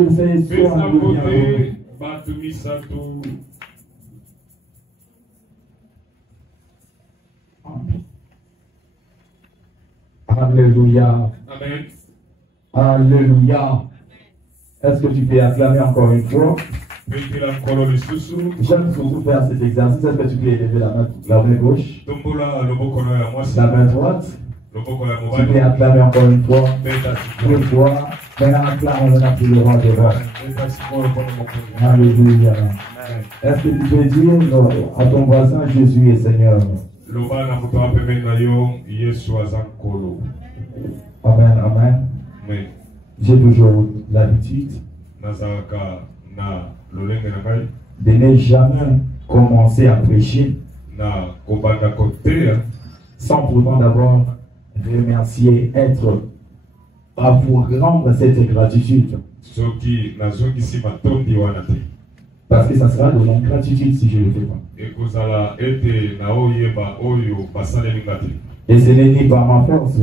Et vous savez, soit Alléluia. Amen. Alléluia. Est-ce que tu peux acclamer encore une fois? J'aime surtout faire cet exercice. Est-ce que tu peux élever la main gauche? La main droite? Tu peux acclamer encore une fois? Une fois. Maintenant, acclame, on a plus le roi de roi. Alléluia. Est-ce que tu peux dire à ton voisin, Jésus est Seigneur? Amen, amen. J'ai toujours l'habitude de ne jamais commencer à prêcher sans pourtant d'abord remercier, être à vous rendre cette gratitude. Parce que ça sera de mon gratitude si je ne le fais pas. Et ce n'est ni par ma force,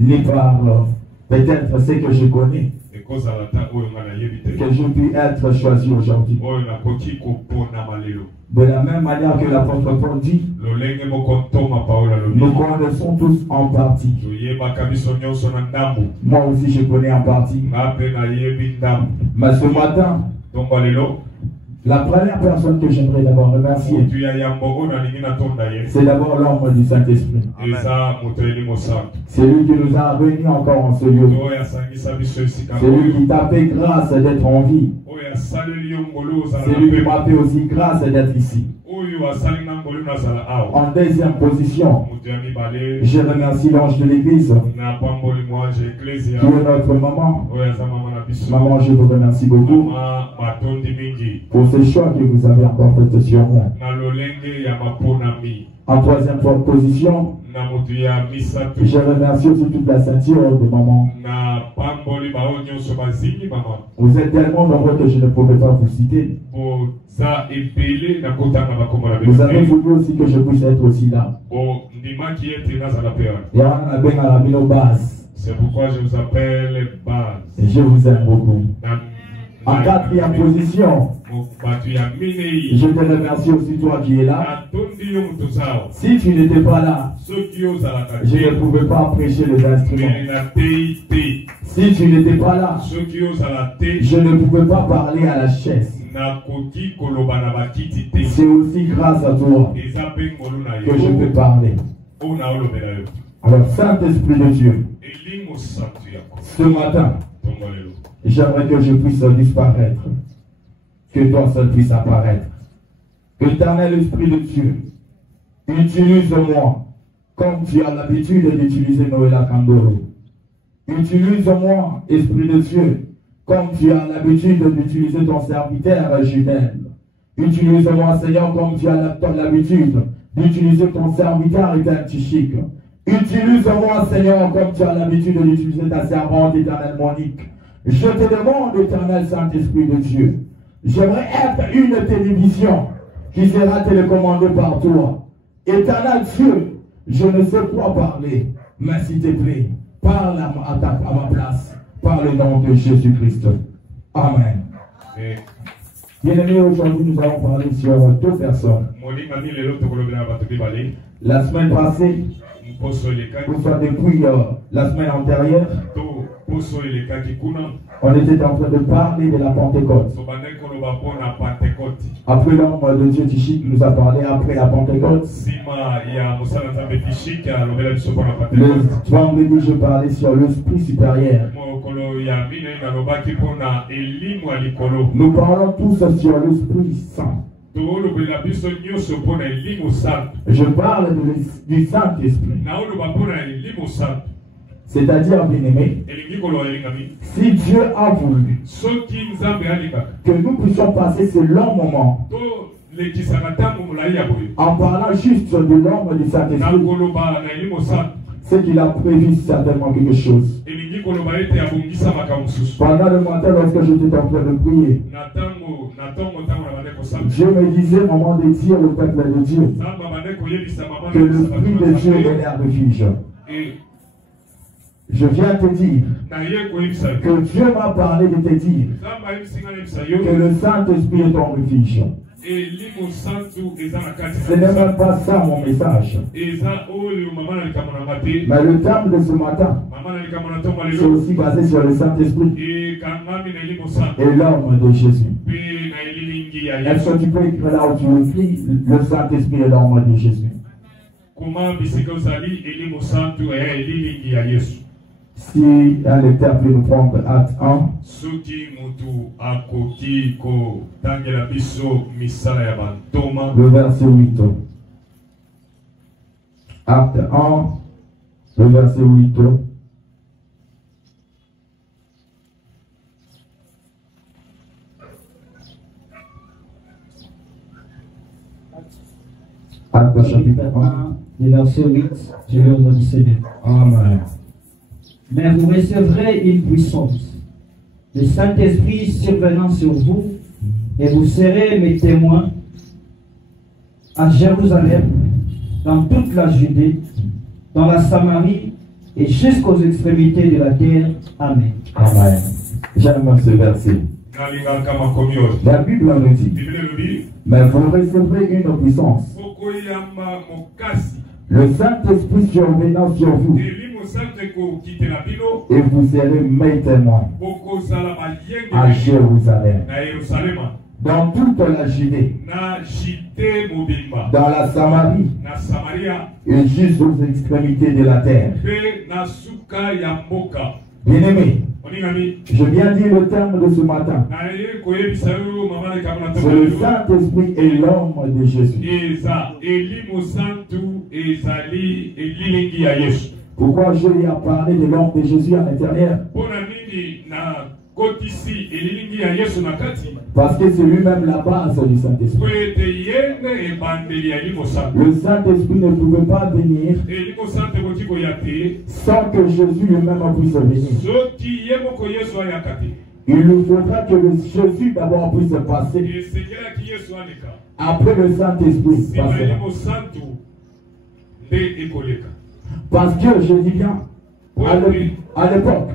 ni par peut-être ce que je connais, que je puis être choisi aujourd'hui. De la même manière que l'apôtre Paul dit, nous connaissons tous en partie. Moi aussi je connais en partie. Mais ce matin, la première personne que j'aimerais d'abord remercier, c'est d'abord l'homme du Saint-Esprit. C'est lui qui nous a réunis encore en ce lieu. C'est lui qui t'a fait grâce d'être en vie. C'est lui qui m'a fait aussi grâce d'être ici. En deuxième position, je remercie l'ange de l'église, qui est notre maman. Maman, je vous remercie beaucoup pour ce choix que vous avez encore fait sur moi. En troisième position, je remercie aussi toute la ceinture de maman. Vous êtes tellement nombreux que je ne pouvais pas vous citer. Vous avez voulu aussi que je puisse être aussi là. C'est pourquoi je vous appelle Baz. Et je vous aime beaucoup. En quatrième position, je te remercie aussi toi qui es là. Si tu n'étais pas là, je ne pouvais pas prêcher les instruments. Si tu n'étais pas là, je ne pouvais pas parler à la chaise. C'est aussi grâce à toi que je peux parler. Alors, Saint-Esprit de Dieu, ce matin, j'aimerais que je puisse disparaître, que toi seul puisse apparaître. Éternel Esprit de Dieu, utilise-moi comme tu as l'habitude d'utiliser Noëlla Kandoro. Utilise-moi, Esprit de Dieu, comme tu as l'habitude d'utiliser ton serviteur Juvel. Utilise-moi, Seigneur, comme tu as l'habitude d'utiliser ton serviteur Éternel Tichik. Utilise-moi, Seigneur, comme tu as l'habitude d'utiliser ta servante éternelle Monique. Je te demande, éternel Saint-Esprit de Dieu, j'aimerais être une télévision qui sera télécommandée par toi. Éternel Dieu, je ne sais quoi parler, mais s'il te plaît, parle à ma place, par le nom de Jésus-Christ. Amen. Bien-aimés, aujourd'hui nous allons parler sur deux personnes. La semaine passée, ou soit depuis la semaine antérieure, on était en train de parler de la Pentecôte. Après l'homme de Dieu Tichik nous a parlé après la Pentecôte. Le vendredi, je parlais sur l'esprit supérieur. Nous parlons tous sur l'Esprit Saint. Je parle du Saint-Esprit. C'est-à-dire, bien-aimé, si Dieu a voulu que nous puissions passer ce long moment en parlant juste de l'homme du Saint-Esprit, c'est qu'il a prévu certainement quelque chose. Pendant le matin, lorsque j'étais en train de prier, Dieu me disait, moment de dire au peuple de Dieu, que l'Esprit de Dieu venait à refuge. Je viens te dire que Dieu m'a parlé de te dire que le Saint-Esprit est ton refuge. Ce n'est même pas ça mon message. Mais le terme de ce matin, c'est aussi basé sur le Saint-Esprit et l'homme de Jésus. Est-ce que tu peux écrire là où tu écris le Saint-Esprit et l'homme de Jésus? Si un lecteur peut nous prendre Acte 1. Le verset 8. Acte 1, le verset 8. Acte chapitre 1, le verset 8, je vais au Seigneur. Amen. Mais vous recevrez une puissance, le Saint-Esprit survenant sur vous, et vous serez mes témoins à Jérusalem, dans toute la Judée, dans la Samarie et jusqu'aux extrémités de la terre. Amen. Amen. J'aime ce verset. La Bible nous dit, mais vous recevrez une puissance, le Saint-Esprit survenant sur vous, et vous serez mes témoins à Jérusalem, dans toute la Judée, dans la Samarie et jusqu'aux extrémités de la terre. Bien-aimé, je viens dire le terme de ce matin. C'est le Saint-Esprit et l'homme de Jésus. Pourquoi je lui ai parlé de l'homme de Jésus à l'intérieur? Parce que c'est lui-même la base du Saint-Esprit. Le Saint-Esprit ne pouvait pas venir sans que Jésus lui-même puisse venir. Il nous faudra que Jésus d'abord puisse passer. Après le Saint-Esprit passera. Parce que je dis bien, à l'époque,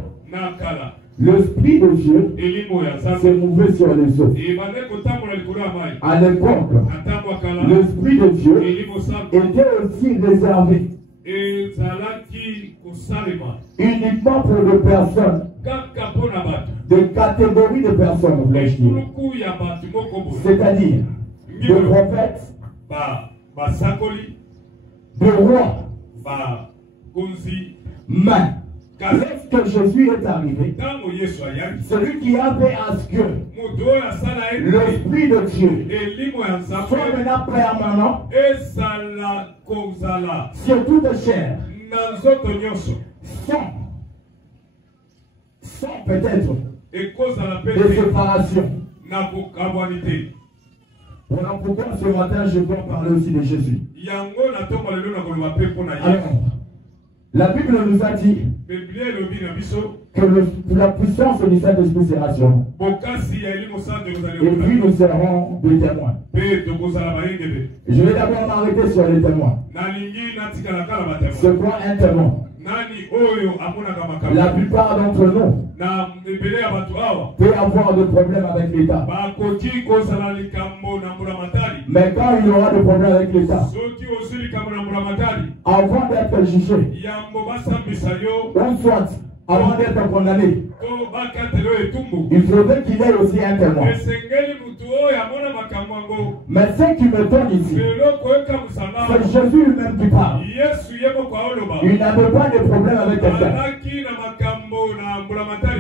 l'Esprit de Dieu s'est mouvé sur les eaux. À l'époque, l'Esprit de Dieu était aussi réservé uniquement pour des personnes, des catégories de personnes, voulais-je dire. C'est-à-dire des prophètes, des rois. Mais lorsque Jésus est arrivé, celui qui avait à ce que l'Esprit de Dieu soit maintenant permanent sur toute chair, sans peut-être de séparation. Voilà pourquoi ce matin je dois parler aussi de Jésus. Alors, la Bible nous a dit que la puissance du Saint-Esprit sera sur nous. Et puis nous serons des témoins. Je vais d'abord m'arrêter sur les témoins. C'est quoi un témoin? La plupart d'entre nous peut avoir des problèmes avec l'État. Mais quand il y aura des problèmes avec l'État, avant d'être jugé, ou soit avant d'être condamné, il faudrait qu'il y ait aussi un témoin. Mais ce qui me donne ici, c'est Jésus lui-même qui parle. Il n'avait pas de problème avec quelqu'un.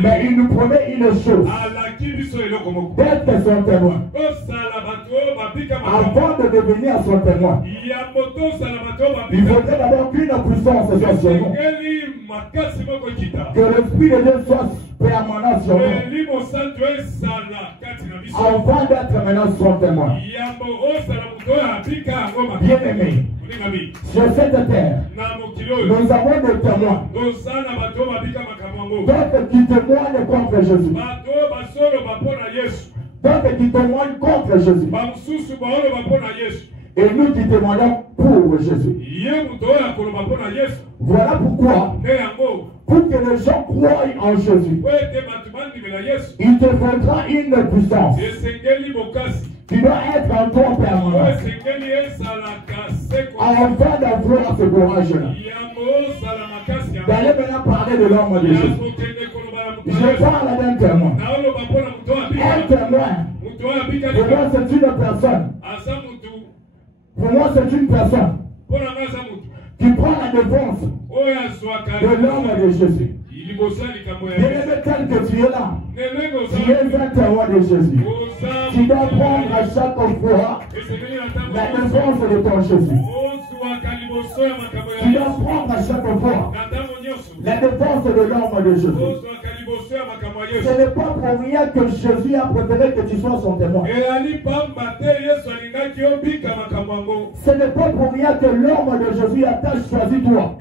Mais il nous promet une chose, d'être son témoin. Avant de devenir son témoin, il faudrait d'abord qu'une puissance soit sur nous. Que l'Esprit de Dieu soit permanent sur nous. Avant d'être maintenant son témoin. Bien aimé, sur cette terre, nous avons des témoins. D'autres qui témoignent contre Jésus. D'autres qui témoignent contre Jésus. Et nous qui témoignons pour Jésus. Voilà pourquoi, Pour que les gens croient en Jésus, il te faudra une puissance. Tu dois être en toi permanent. Afin d'avoir ce courage-là. D'aller maintenant parler de l'homme de Jésus. Je parle d'un témoin. Un témoin. Pour moi, c'est une personne. Pour moi, c'est une personne qui prend la défense de l'homme de Jésus. Bien-aimé, tel que tu es là, tu es un témoin de Jésus. Tu dois prendre à chaque fois la défense de ton Jésus. Tu dois prendre à chaque fois la défense de l'homme de Jésus. Ce n'est pas pour rien que Jésus a préféré que tu sois son témoin. Ce n'est pas pour rien que l'homme de Jésus a choisi toi.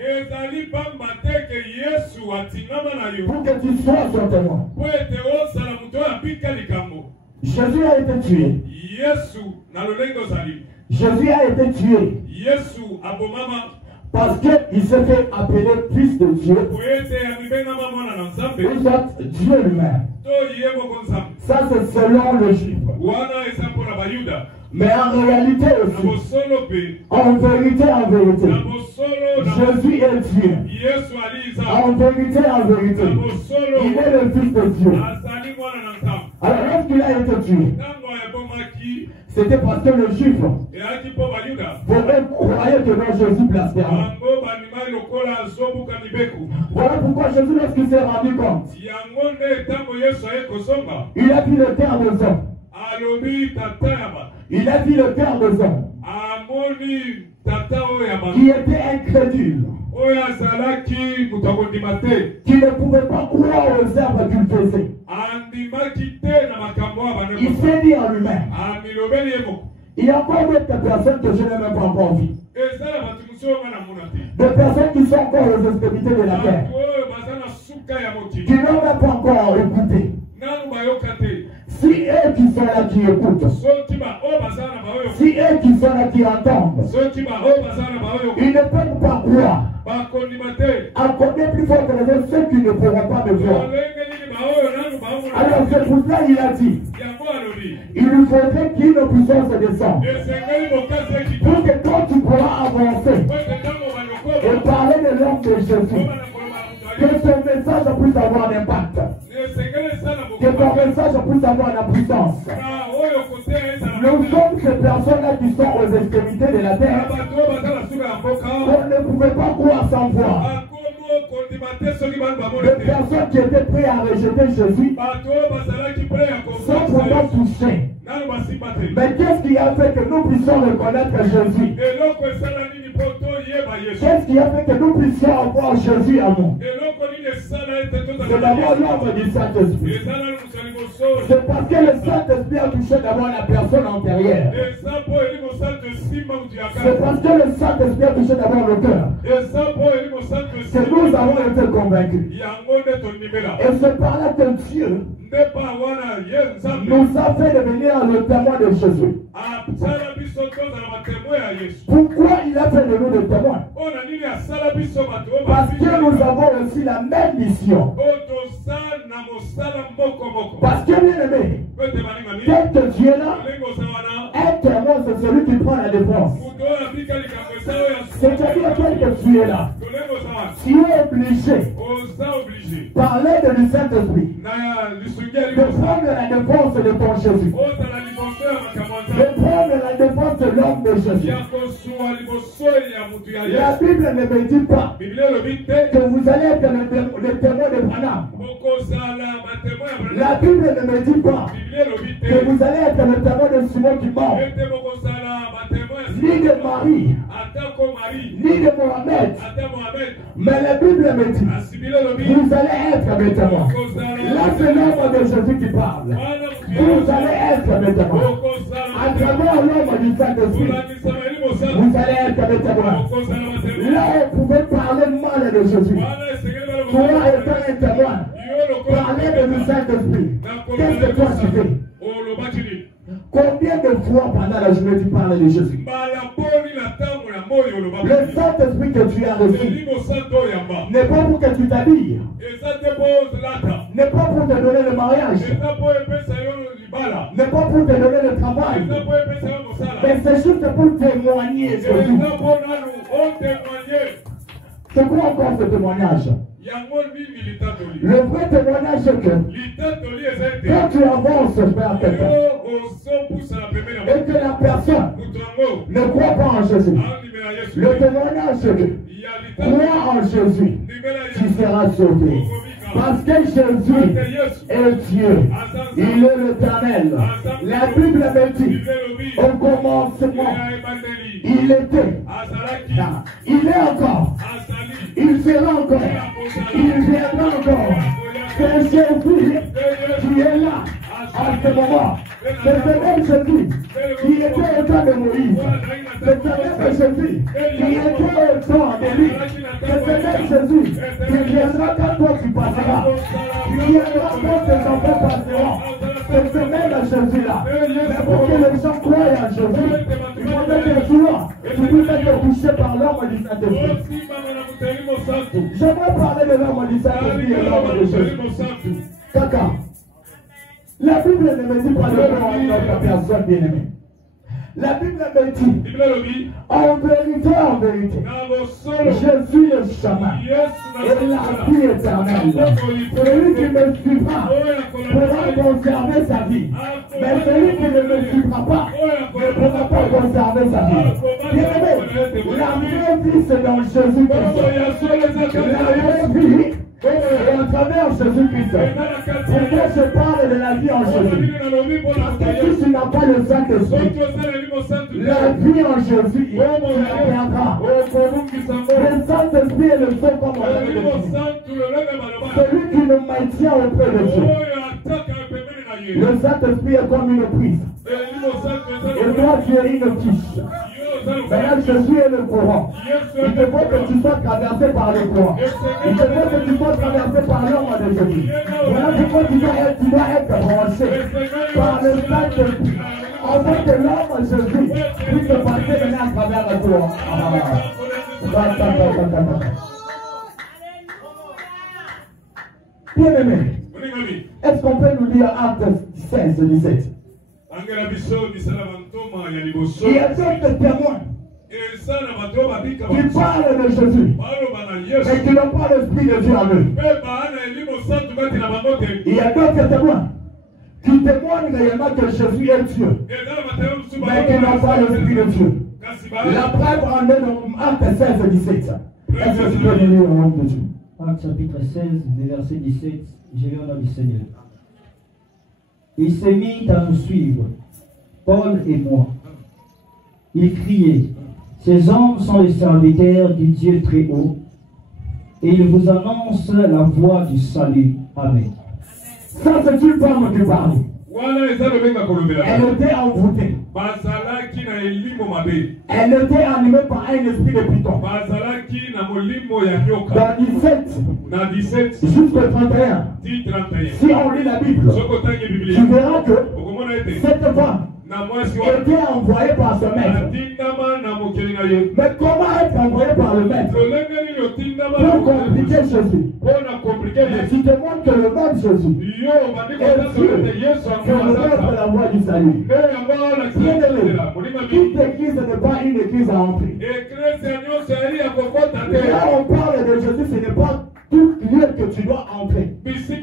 Pour que tu sois son témoin. Jésus a été tué. Jésus a été tué. Parce qu'il s'est fait appeler fils de Dieu. Et soit Dieu lui-même. Ça c'est selon le chiffre. Mais en réalité aussi, en vérité, Jésus est Dieu. En vérité, il est le fils de Dieu. Alors lorsqu'il a été tué, c'était parce que le juif, pour eux, croyait que non, Jésus blasphémait. Voilà pourquoi Jésus, lorsqu'il s'est rendu compte, il a dit le cœur des hommes. Il a dit le cœur des hommes qui étaient incrédules, qui ne pouvaient pas croire aux œuvres qu'il faisait. Il s'est dit en lui-même, il y a encore d'autres personnes que je n'ai même pas encore vues. Des personnes qui sont encore aux extrémités de la terre, qui n'ont même pas encore écouté. Si eux qui sont là qui écoutent, si eux qui sont là qui entendent, ils ne peuvent pas croire. À côté plus fort que les autres, ceux qui ne pourront pas me voir. Alors c'est pour ça qu'il a dit, il nous faudrait qu'une puissance descende. Pour que quand tu pourras avancer et parler de l'homme de Jésus, que ce message puisse avoir un impact. Que ton message puisse avoir la puissance. Nous sommes ces personnes-là qui sont aux extrémités de la terre. On ne pouvait pas croire sans voir. Des personnes qui étaient prêtes à rejeter Jésus sans pouvoir toucher. Mais qu'est-ce qui a fait que nous puissions reconnaître Jésus? Qu'est-ce qui a fait que nous puissions avoir Jésus en nous? C'est d'abord l'œuvre du Saint-Esprit. C'est parce que le Saint-Esprit a touché d'abord la personne antérieure. C'est parce que le Saint-Esprit a touché d'abord le cœur que nous avons été convaincus. Et c'est par là que Dieu nous a fait devenir le témoin de Jésus. Pourquoi il a fait de nous des témoins? Parce que nous avons aussi la même mission. Parce que bien aimé, tel que tu es là, un témoin c'est celui qui prend la défense. C'est-à-dire tel que tu es là, tu es obligé parler de le Saint-Esprit, de prendre la défense de ton Jésus, de prendre la défense de l'homme de Jésus. La Bible ne me dit pas que vous allez être le témoin de Branham. La Bible ne me dit pas que vous allez être le témoin de Simon qui mort, ni de Marie, ni de Mohamed. Mais la Bible me dit, vous allez être mes témoins. Là, c'est l'homme de Jésus qui parle. Vous allez être mes témoins. À travers l'homme du Saint-Esprit, vous allez être mes témoins. Là, vous pouvez parler mal de Jésus. Toi étant un témoin, parler de le Saint-Esprit. Qu'est-ce que toi tu fais? Combien de fois pendant la journée tu parles de Jésus? Le Saint-Esprit que tu as reçu n'est pas pour que tu t'habilles, n'est pas pour te donner le mariage, n'est pas pour te donner le travail, mais c'est juste pour témoigner Jésus. C'est quoi encore ce témoignage? Le vrai témoignage c'est que quand tu avances vers quelqu'un et que la personne ne croit pas en Jésus, le témoignage c'est que crois en Jésus, tu seras sauvé. Parce que Jésus est Dieu, il est l'Éternel. La Bible me dit, au commencement, il était, il est encore, il sera encore, il viendra encore. C'est Jésus qui est là en ce moment. C'est ce même Jésus qui était au temps de Moïse. C'est ce même Jésus qui était au temps d'Élie. C'est ce même Jésus qui viendra quand toi tu passeras. Qui viendra quand tes enfants passeront. C'est ce même Jésus-là. Mais pour que les gens croient en Jésus, il faudrait que souvent tu puisses être touché par l'homme du Saint-Esprit. J'aimerais parler de l'homme du Saint-Esprit et l'homme de Jésus. Caca. La Bible ne me dit pas de nom à une autre personne bien-aimée. La Bible me dit, en vérité, je suis le chemin et la vie éternelle. Celui qui me suivra pourra conserver sa vie. Mais celui qui ne me suivra pas ne pourra pas conserver sa vie. Bien-aimé, la vraie vie c'est dans Jésus-Christ. La vraie vie et à travers Jésus-Christ. Pourquoi je parle de la vie en Jésus? Parce que si tu n'as pas le Saint-Esprit, la vie en Jésus, il la perdra. Le Saint-Esprit est le seul comme on l'a dit. Celui qui nous maintient auprès de Dieu. Le Saint-Esprit est comme une prise. Et toi, tu es une tige. Maintenant, Jésus est le courant. Il te faut que tu sois traversé par le courant. Il te faut que tu sois traversé par l'homme de Jésus. Voilà pourquoi tu dois être branché par le Saint-Esprit. En fait que l'homme de Jésus puisse se passer maintenant à travers le courant. Bien aimé, est-ce qu'on peut nous lire Actes 16, 17? Il y a d'autres témoins qui parlent de Jésus, mais qui n'ont pas l'Esprit de Dieu en eux. Il y a d'autres témoins qui témoignent réellement que Jésus est Dieu, mais qui n'ont pas l'Esprit de Dieu. La preuve en est dans Actes 16, 17. Est-ce que tu peux lire au nom de Dieu? Actes chapitre 16, verset 17, je vais au nom du Seigneur. Il s'est mis à nous suivre, Paul et moi. Il criait, ces hommes sont les serviteurs du Dieu très haut, et ils vous annoncent la voie du salut. Amen. Ça, c'est une femme qui parle. Elle était envoûtée. Elle était animée par un esprit de python. Dans 17 jusqu'au 31, si on lit la Bible, tu verras que cette femme était envoyée par ce maître. Mais comment être envoyé par le maître? Pour compliquer Jésus. Mais tu te montres que le même Jésus est Dieu, que le maître la voie du salut. Bien-aimé, toute église n'est pas une église à entrer. Là on parle de Jésus, ce n'est pas tout lieu que tu dois entrer. Même Jésus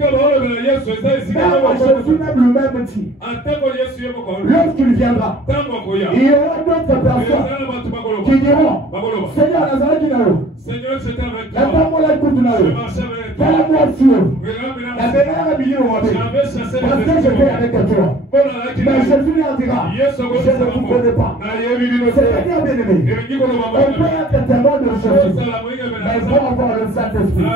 même lui-même dit, lorsqu'il viendra, il y aura d'autres personnes qui diront, Seigneur Nazareth, la femme la écoute de la voiture, la dernière milieu parce que je vais avec toi. Mais Jésus leur dira, je ne vous connais pas. C'est-à-dire, bien-aimé, on peut être témoin de Jésus, mais il faut avoir le Saint-Esprit.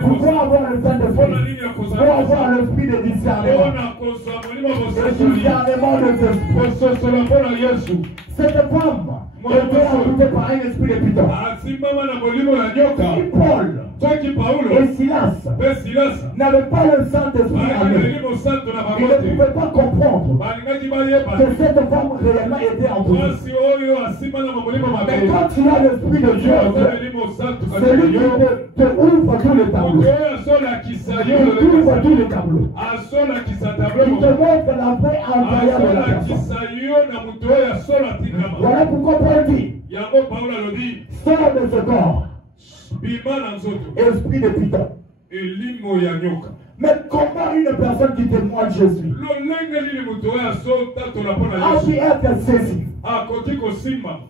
Pourquoi avoir le Saint-Esprit? Pour avoir l'esprit de discernement. Le discernement de Jésus. Cette femme était envoûtée par un esprit de python. Et Paul soki Paulo et Silas mpe Silas n'avaient pas le Saint-Esprit en eux, bayekeli mosantu na ils bango ne te pouvaient pas comprendre balingaki bayeba que cette femme réellement était en Dieu. mwasi oyo asimba na molimo Mais mabe quand tu as l'Esprit de Dieu en toi, ozaleli mosantu celui qui te ouvre tous les moto tableaux, oyo asolakisa yo il ouvre tous les tableaux, asolakisa il te tablo montre la vraie envoyable de la personne. asolakisa yo na moto oyo asola tingama Voilà pourquoi Paul dit, yango Paulo alobi sors de ce corps, bima na nzoto esprit de Python. elimo ya nyoka Mais comment une personne qui témoigne Jésus lolenge nini moto oyo asotatola mpo na a yesu pu être saisi? akoki kosimba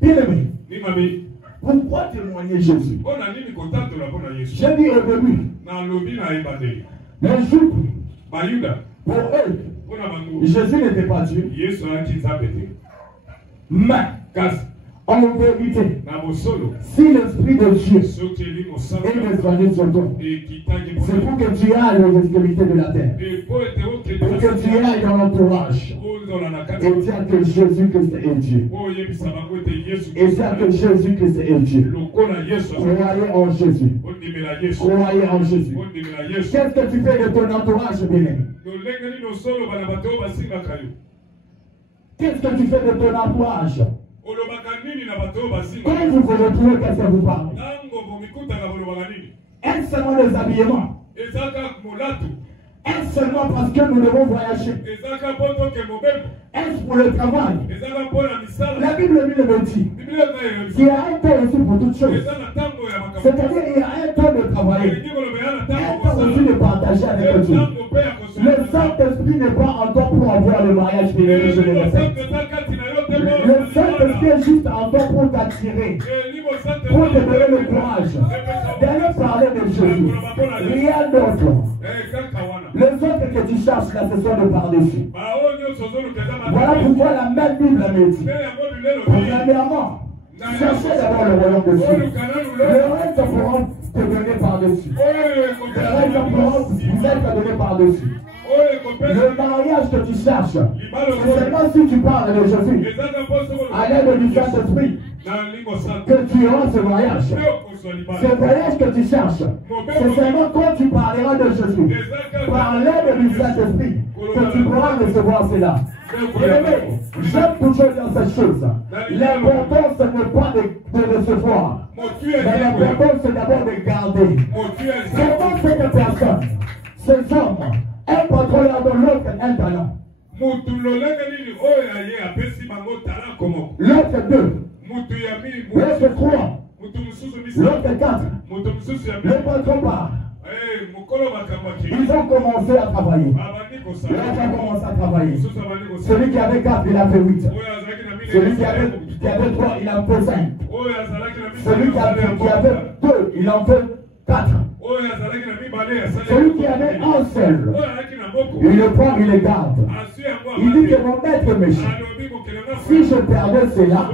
Bien-aimé, nimami pourquoi témoigner Jésus? mpo na nini kotatola mpo na yesu J'ai dit au début, nalobi na ebandeli les Juifs, bayuda pour eux, mpo na bango Jésus n'était pas Dieu. yesu ayaki nzambe te Mais, kasi en vérité, na bosolo si l'Esprit de Dieu soki eli mosantu est descendu sur toi, ekitaki c'est pour que tu ailles aux extrémités de la terre, mpo ete pour que tu okende ailles dans l'entourage ozola na kati et dire que Jésus-Christ est Dieu. mpo oyebisa bango ete yesu Et dire que Jésus-Christ est Dieu. lokola yesu Croyez en Jésus. ondimela yesu Croyez en Jésus. ondimela yesu Qu'est-ce que tu fais de ton entourage, bien-aimé? lolenge nini osoloba na bato oyo basingaka yo Qu'est-ce que tu fais de ton entourage? olobaka nini na bato oyo Quand basingaka vous vous retrouvez, qu'est-ce que vous parlez? ntango bomikutaka bolobaka nini Est-ce seulement des habillements? eza kaka molatu Est-ce seulement parce que nous devons voyager? eza kaka mpo toke mobembo Est-ce pour le travail? eza kaka mpo na misala La Bible lui me dit biblia na elobisa qu'il y a un temps aussi pour toutes choses. eza na ntango ya makambo C'est-à-dire il y a un temps de travailler, elingi koloba eza na un ntango temps aussi de partager avec Dieu. ntango mpe ya Le Saint-Esprit n'est pas encore pour avoir le mariage bien-aimé, je le répète. Le Saint-Esprit est juste encore pour t'attirer, pour te donner le courage d'aller parler de Jésus. Rien d'autre. Les autres que tu cherches là, ce sont de par-dessus. Voilà pourquoi la même Bible me dit. Premièrement, cherchez d'abord le royaume de Dieu. Le reste pourront te donner par-dessus. Le reste pourront vous être donné par-dessus. Le mariage que tu cherches, c'est seulement si tu parles de Jésus, à l'aide du Saint-Esprit, que tu auras ce mariage. Ce voyage que tu cherches, c'est seulement quand tu parleras de Jésus, par l'aide du Saint-Esprit, que tu pourras recevoir cela. J'aime toujours dire cette chose. L'important, ce n'est pas de recevoir, mais l'important, c'est d'abord de garder. Comment cette personne, ces hommes, un contrôleur de l'autre, un talent. L'autre deux. L'autre trois. L'autre quatre. Le patron part. Ils ont commencé à travailler. L'autre a commencé à travailler. Celui qui avait 4, il a fait 8. Celui qui avait 3, il a fait 5. Celui qui avait 2, il en fait 4. Celui qui avait un seul, il le prend, il le garde. Il dit que mon maître méchant, si je perdais cela,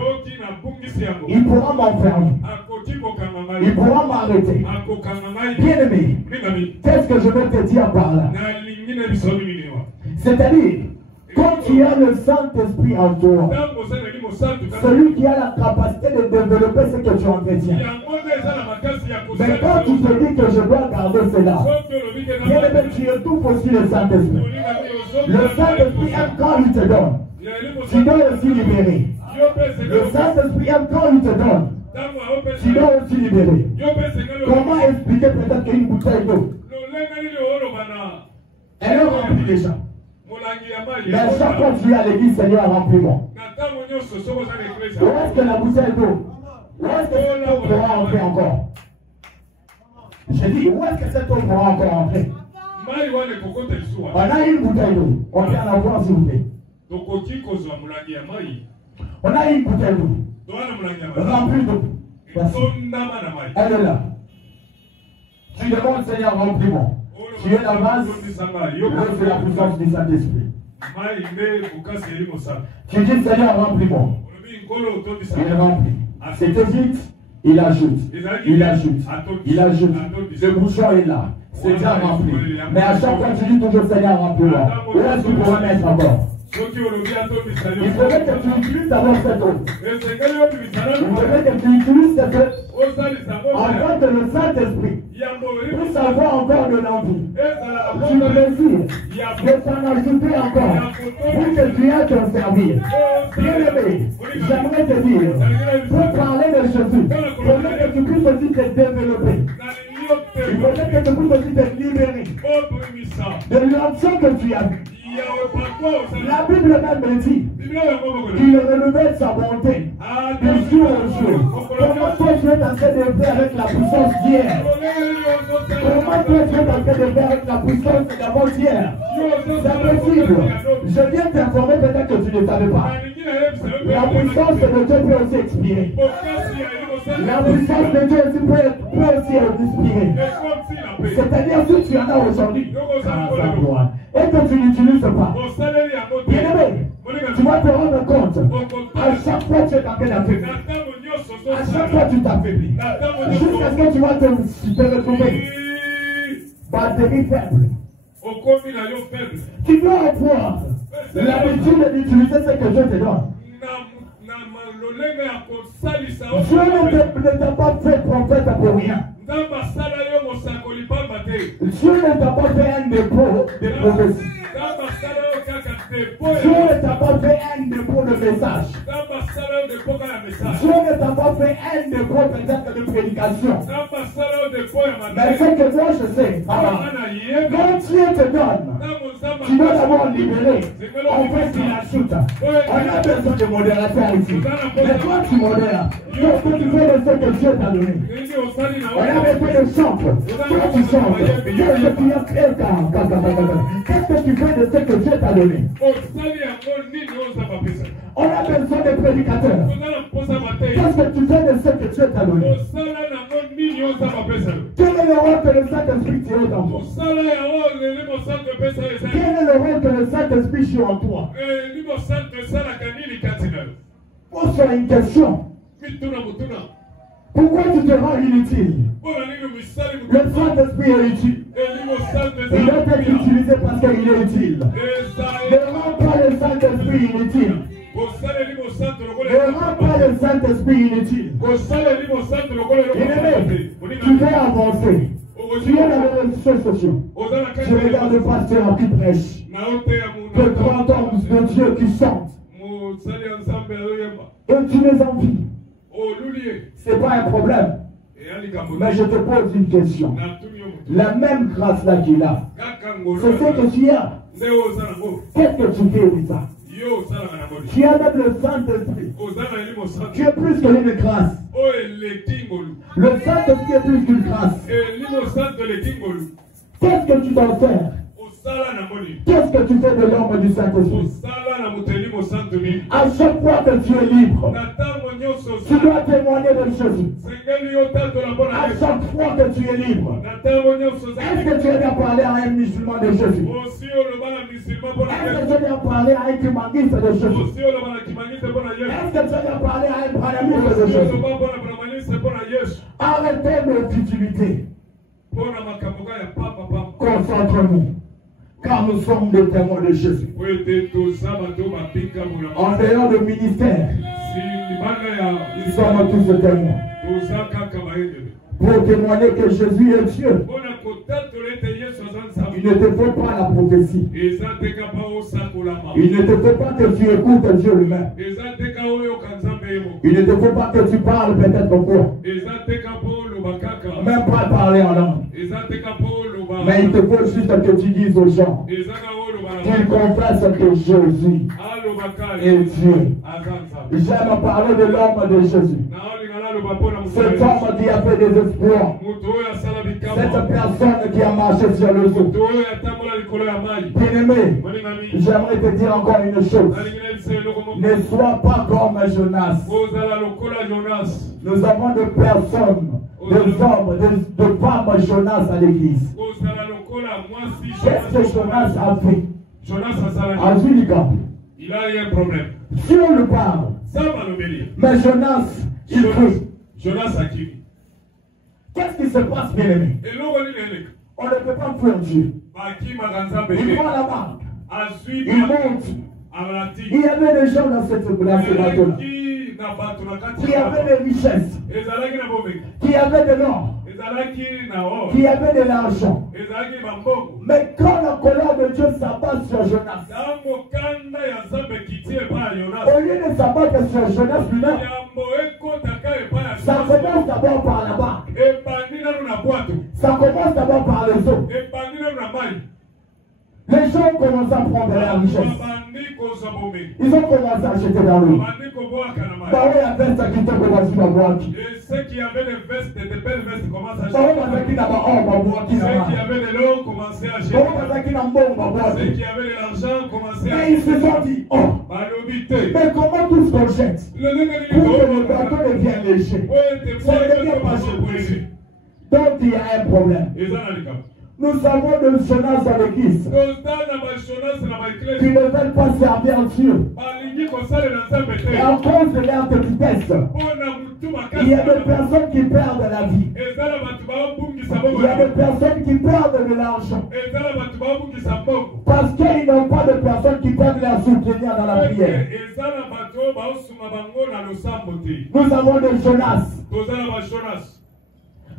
il pourra m'enfermer. Il pourra m'arrêter. Bien-aimé, qu'est-ce que je veux te dire par là? C'est-à-dire, quand tu as le Saint-Esprit en toi, celui qui a la capacité de développer ce que tu entretiens. Mais quand tu te dis que je dois garder cela, bien-aimé, tu étouffes aussi le Saint-Esprit. Le Saint-Esprit aime quand il te donne. Tu dois aussi libérer. Le Saint-Esprit aime quand il te donne. Tu dois aussi libérer. Comment expliquer peut-être qu'une bouteille d'eau, elle est remplie déjà. Mais chaque fois que tu es à l'église, Seigneur, remplis-moi. Où est-ce que la bouteille d'eau? Où est-ce que cette eau pourra entrer encore? J'ai dit, où est-ce que cette eau pourra encore entrer? On a une bouteille d'eau. On vient en avoir, s'il vous plaît. On a une bouteille d'eau. Remplie d'eau. Voici. Elle est là. Tu demandes, Seigneur, remplis-moi. Tu es la base, c'est la puissance du Saint-Esprit. Tu dis, Seigneur, remplis-moi. Il remplit. C'était vite, il ajoute. Il ajoute. Il ajoute. Le bouchon est là. C'est déjà rempli. Mais à chaque fois, tu dis toujours, Seigneur, remplis-moi. Où est-ce que tu pourrais mettre encore? soki olobi atobisa Il faudrait que tu utilises d'abord cette eau. esengeli obimisa Il nano faudrait que tu utilises cette eau osalisa ngo afin que le Saint-Esprit yambo puisse avoir encore de l'envie, ezala na du bongo plaisir, ya de t'en ajouter encore pour que tu aies te servir. Bien-aimé, j'aimerais te dire, pour parler de Jésus, il faudrait que tu puisses aussi te développer. Il faudrait que tu puisses aussi te libérer obimisa de l'action que tu as vue. yawe pakwa osala La Bible même me dit biblia yango mokolo qu'il renouvelle sa bonté de jour en jour. Comment toi tu es en train de faire avec la puissance d'hier? Comment toi tu es en train de faire avec la puissance d'avant-hier? C'est possible. Je viens t'informer peut-être que tu ne savais pas. La puissance de Dieu peut aussi expirer. La puissance de Dieu aussi peut aussi expirer. C'est-à-dire si tu en as aujourd'hui, et que tu n'utilises pas, bien-aimé, tu vas te rendre compte, à chaque fois tu es en train d'affaiblir. À chaque fois tu t'affaiblis. Jusqu'à ce que tu vas te retrouver batterie faible. Tu dois avoir l'habitude d'utiliser ce que Dieu te donne. Dieu ne t'a pas fait prophète pour rien. Dieu ne t'a pas fait un dépôt de prophétie. Dieu ne t'a pas fait un dépôt de message. Dieu ne t'a pas fait un dépôt peut-être de prédication. Mais ce que moi je sais, quand Dieu te donne, tu dois d'abord libérer. En fait, il ajoute. On a besoin de modérateurs ici. Mais toi, tu modères. Qu'est-ce que tu fais de ce que Dieu t'a donné? On a besoin de chanter. Toi, tu chantes. Qu'est-ce que tu fais de ce que Dieu t'a donné? On a besoin de prédicateurs. Qu'est-ce que tu fais de ce que Dieu t'a donné? Quel est le rôle que le Saint-Esprit tient dans toi? Quel est le rôle que le Saint-Esprit joue en toi? Pose-toi une question. Pourquoi tu te rends inutile? Le Saint-Esprit est utile. Il doit être utilisé parce qu'il est utile. Ne rends pas le Saint-Esprit inutile. Ne rends pas le Saint-Esprit inutile. Bien-aimé, tu veux avancer. Tu es dans les réseaux sociaux. Je regarde le pasteur qui prêche. De grands hommes de Dieu qui chantent. Et tu les envies. C'est pas un problème. Mais je te pose une question. La même grâce là qu'il a, c'est ce que tu as. Qu'est-ce que tu fais de ça? Tu as même le Saint-Esprit. Tu es plus que une grâce. Le Saint-Esprit est plus qu'une grâce. Qu'est-ce que tu dois faire? Qu'est-ce que tu fais de l'homme du Saint-Esprit? À chaque fois que tu es libre, tu dois témoigner de Jésus. À chaque fois que tu es libre, est-ce que tu as parlé à un musulman de Jésus? Est-ce que tu as parlé à un kimangiste de Jésus? Est-ce que tu as parlé à un branamiste de Jésus? Arrêtez nos futilités. Concentrons-nous. Car nous sommes des témoins de Jésus. En dehors du ministère, nous sommes tous des témoins. Pour témoigner que Jésus est Dieu, il ne te faut pas la prophétie. Il ne te faut pas que tu écoutes Dieu lui-même. Il ne te faut pas que tu parles peut-être quoi. Même pas parler en langue. Mais il te faut juste que tu dises aux gens qu'ils confessent que Jésus est Dieu. J'aime parler de l'homme de Jésus. Cet homme qui a fait des exploits. Cette personne qui a marché sur le eau. Bien-aimé, j'aimerais te dire encore une chose. Ne sois pas comme Jonas. Nous avons des personnes, des hommes, des femmes Jonas à l'église. Qu'est-ce que Jonas a fait? A vu il a eu un problème. Dieu le parle. Mais Jonas, il veut. Jonas a qui? Qu'est-ce qui se passe, bien-aimé? On ne peut pas fuir Dieu. Il prend la barque. Il monte. Il y avait des gens dans cette bateau-là qui avaient des richesses, qui avaient de l'or, qui avaient de l'argent. Mais quand la colère de Dieu s'abat sur Jonas, au lieu de s'abattre sur Jonas lui-même, ça commence d'abord par là-bas. Ça commence d'abord par les eaux. Les gens ont commencé à prendre de la richesse. Ils ont commencé à acheter dans l'eau. Ceux qui avaient des vestes, des belles vestes, commencent à acheter. Ceux qui avaient de l'eau commençaient à acheter. Ceux qui avaient de l'argent commençaient à acheter. Et ils se sont dit, oh, mais comment tout ce qu'on jette pour que le bateau devienne léger? Ça ne devient pas léger. Donc il y a un problème. Nous avons de Jonas dans l'église qui ne veulent pas servir Dieu. Et en cause de leur petitesse, il y a des personnes qui perdent la vie. Il y a des personnes qui perdent de l'argent. Parce qu'ils n'ont pas de personnes qui peuvent les soutenir dans la prière. Nous avons de Jonas.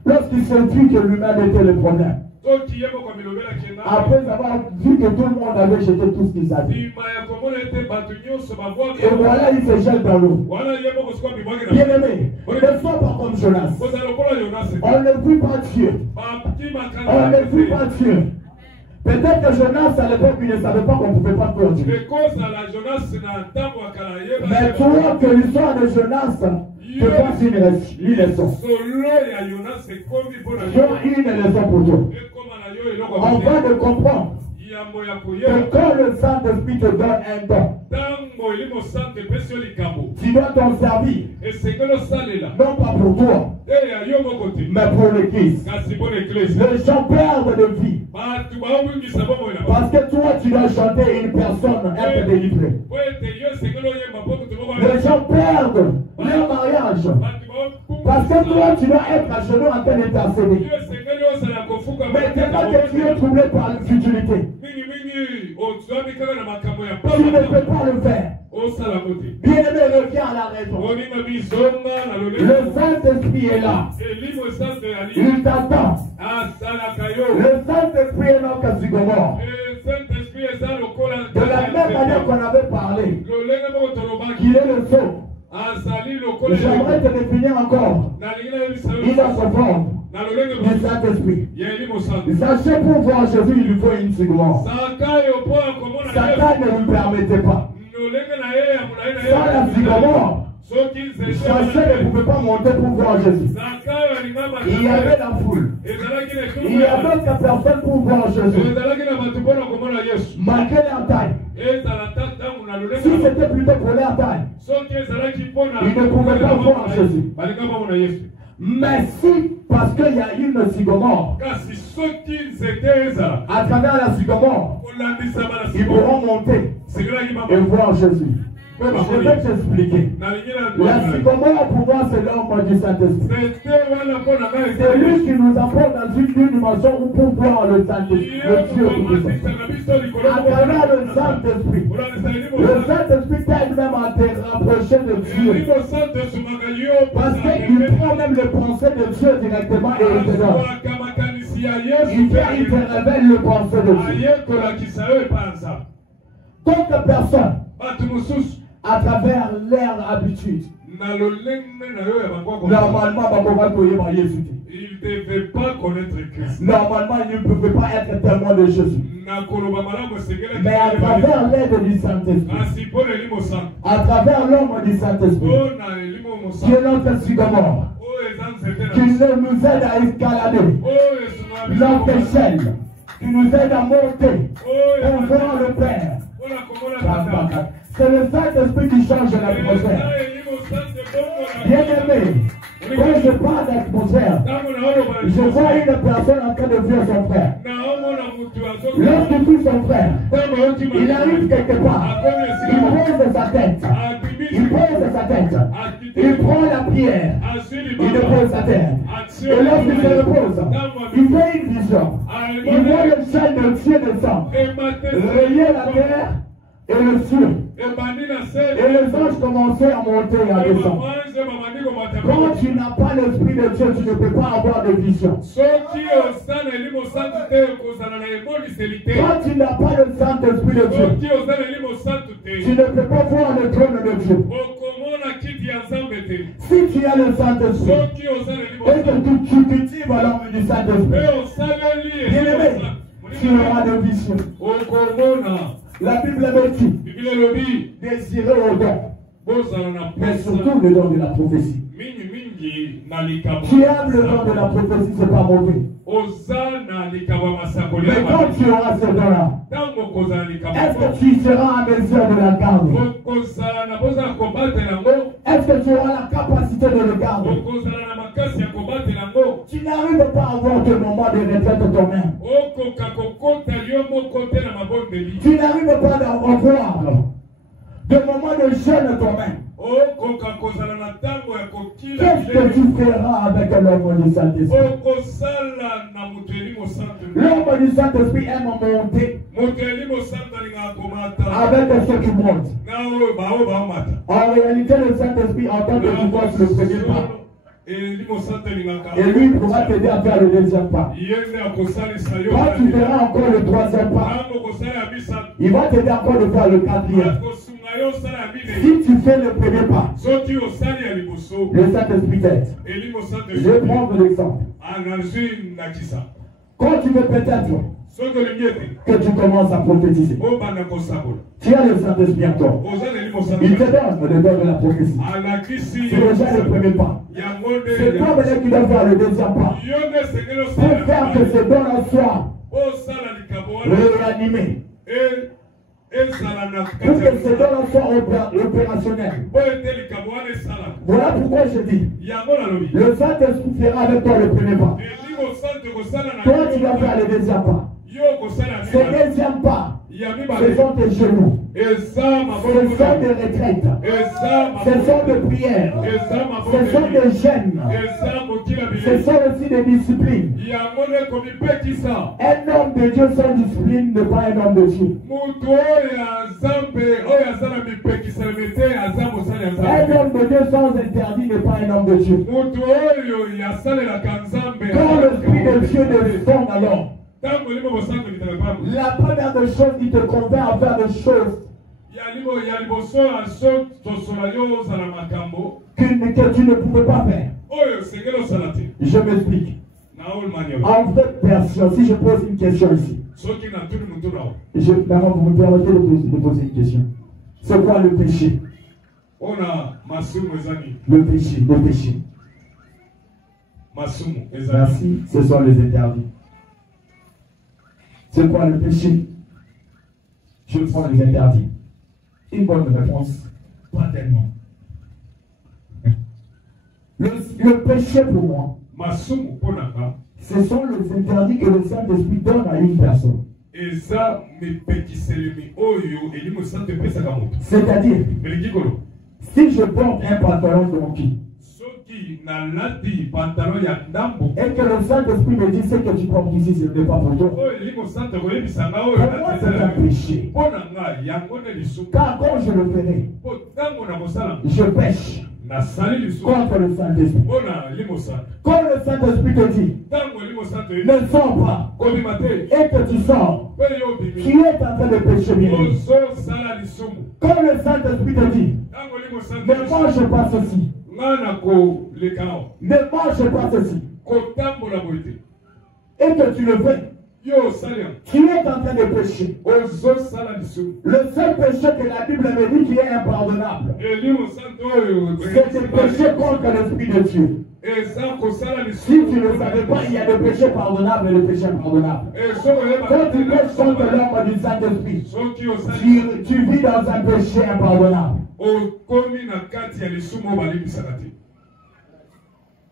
Lorsqu'il s'est dit que lui-même était le problème. Après avoir vu que tout le monde avait jeté tout ce qu'ils avaient. Et voilà, il se jette dans l'eau. Bien aimé, ne sois pas comme Jonas. On ne vit pas Dieu. On ne vit pas Dieu. Peut-être que Jonas à l'époque il ne savait pas qu'on ne pouvait pas faire Dieu. Mais toi que l'histoire de Jonas te passe une leçon. Une leçon pour toi. On va de comprendre que quand le Saint-Esprit te donne un don, tu dois t'en servir. Non pas pour toi, mais pour l'église. Les gens perdent de vie. Parce que toi tu dois chanter une personne être délivrée. Les gens perdent leur mariage. Parce que toi tu dois être à genoux en train d'intercéder. Mais c'est pas que tu es troublé par l'infutilité. Tu ne peux pas le faire. Bien-aimé, reviens à la raison. Le Saint-Esprit est là. Il t'attend. Le Saint-Esprit est là qu'à Sigomore. De la même manière qu'on avait parlé, qu'il est le sceau. J'aimerais te définir encore. Il a son forme. Du Saint-Esprit. Sachez pour voir Jésus, il lui faut une seconde. Satan ne lui permettait pas. Sans la seconde, Sachez ne pouvait pas monter pour voir Jésus. Il y avait la foule. Il y avait d'autres personnes pour voir Jésus. Malgré leur taille. Si c'était plutôt pour leur taille, ils ne pouvaient pas voir Jésus. Mais si, parce qu'il y a une sycomore, à travers la sycomore, ils pourront monter et voir Jésus. Je vais t'expliquer. La sycomore pour moi c'est l'homme du Saint-Esprit. C'est lui qui nous apporte dans une dimension où pour voir le Saint-Esprit, le Dieu tout-puissant. À travers le Saint-Esprit, le Saint-Esprit t'aide même à te rapprocher de Dieu. Parce qu'il prend même les pensées de Dieu directement et il te donne. Il te révèle le pensée de Dieu. D'autres personnes, à travers leur habitude, normalement, il ne devait pas connaître Christ. Normalement, il ne pouvait pas être témoin de Jésus. Mais à travers l'aide du Saint-Esprit, à travers l'homme du Saint-Esprit, qui est notre sycomore, qui nous aide à escalader notre échelle, qui nous aide à monter pour voir le Père. C'est le Saint-Esprit qui change l'atmosphère. Bien aimé, quand je parle d'atmosphère, je vois une personne en train de fuir son frère. Lorsqu'il fuit son frère, il arrive quelque part, il pose sa tête, il prend la pierre, il dépose sa tête. Et lorsqu'il se repose, il fait une vision. Il voit le ciel de Dieu descendre, rayer la terre et le ciel. Et les anges commençaient à monter et à descendre. Quand tu n'as pas l'Esprit de Dieu, tu ne peux pas avoir de vision. Quand tu n'as pas le Saint-Esprit de Dieu, tu ne peux pas voir le trône de Dieu. Si tu as le Saint-Esprit, et que tu cultives l'homme du Saint-Esprit, bien-aimé, tu auras de vision. La Bible me dit, désirer au don, mais surtout le don de la prophétie. Tu aimes le don de la prophétie, c'est pas mauvais. Mais quand tu auras ce don-là, est-ce que tu seras en mesure de la garder? Est-ce que tu auras la capacité de le garder? Tu n'arrives pas à avoir de moment de retraite de toi-même. Tu n'arrives pas à avoir de moment de jeûne toi-même. Qu'est-ce que tu feras avec l'homme du Saint-Esprit? L'homme du Saint-Esprit aime monter avec ceux qui montent. En réalité, le Saint-Esprit entend que tu fasses le premier pas. Et lui pourra t'aider à faire le deuxième pas. Quand tu feras encore le troisième pas, il va t'aider encore de faire le quatrième. Si tu fais le premier pas, le Saint-Esprit t'aide. Je vais prendre l'exemple. Quand tu veux peut-être que tu commences à prophétiser, tu as le Saint-Esprit en toi. Il te donne le don de la prophétie. C'est déjà le premier pas. C'est toi maintenant qui dois faire le deuxième pas. Pour faire que ce don-là soit réanimé. Pour que ce don-là soit opérationnel. Voilà pourquoi je dis, le Saint-Esprit fera avec toi le premier pas. Toi, tu vas faire le deuxième pas. Ce deuxième pas, ce sont tes genoux. Ce sont des retraites. Ce sont des prières. Ce sont des gênes. Ce sont aussi des disciplines. Un homme de Dieu sans discipline n'est pas un homme de Dieu. Un homme de Dieu sans interdit n'est pas un homme de Dieu. Quand l'Esprit de Dieu descend alors, la première des choses qui te convainc à faire des choses que tu ne pouvais pas faire. Je m'explique. En vraie personne, si je pose une question ici, d'abord vous me permettez de poser une question. C'est quoi le péché? Le péché, le péché. Merci, ce sont les interdits. C'est quoi le péché? Je prends les interdits. Une bonne réponse. Pas tellement. Le péché pour moi, ce sont les interdits que le Saint-Esprit donne à une personne. C'est-à-dire, si je porte un pantalon conquis, et que le Saint-Esprit me dit ce que tu portes ici, ce n'est pas pour toi. Pour moi, c'est un péché. Car quand je le ferai, je pêche contre le Saint-Esprit. Quand le Saint-Esprit te dit, ne sors pas, et que tu sors, tu es en train de pécher bien. Quand le Saint-Esprit te dit, ne mange pas ceci, ne mange pas ceci, et que tu le fais, tu es en train de pécher. Le seul péché que la Bible me dit qui est impardonnable, c'est de pécher contre l'Esprit de Dieu. Si tu ne savais pas, il y a des péchés pardonnables et des péchés impardonnables. Quand tu pêches contre l'homme du Saint-Esprit, tu vis dans un péché impardonnable.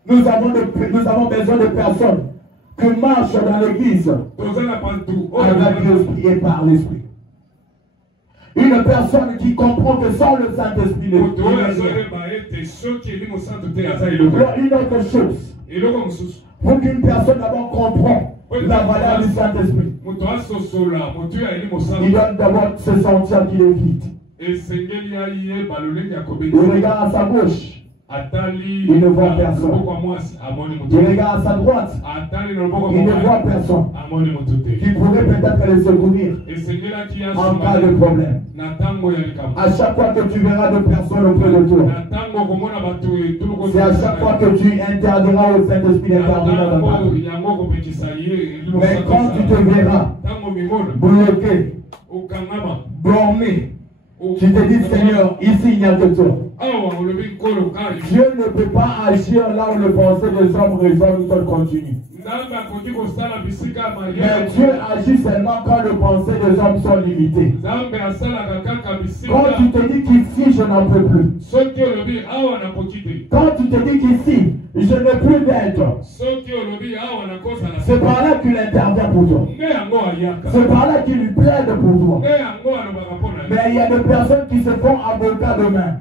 Nous avons besoin de personnes qui marchent dans l'église avec l'Esprit et par l'Esprit. Une personne qui comprend que sans le Saint-Esprit, une autre chose, pour qu'une personne d'abord comprend la valeur du Saint-Esprit, il doit d'abord se sentir qu'il est vide. Il regarde à sa gauche. Il ne voit personne. Il regarde à sa droite. Il ne voit personne. Qui pourrait peut-être les secourir en cas de problème. À chaque fois que tu verras de personnes auprès de toi, c'est à chaque fois que tu interdiras au Saint-Esprit d'intervenir dans ta vie. Mais quand tu te verras bloqué, dormir, tu te dis, Seigneur, ici il n'y a que toi. Dieu ne peut pas agir là où le pensée des hommes résonne seul continue. Mais Dieu agit seulement quand le pensée des hommes sont limitées. Quand tu te dis qu'ici je n'en peux plus. Quand tu te dis qu'ici je n'ai plus d'aide. C'est par là qu'il intervient pour toi. C'est par là qu'il lui plaide pour toi. Mais il y a des personnes qui se font avocats demain.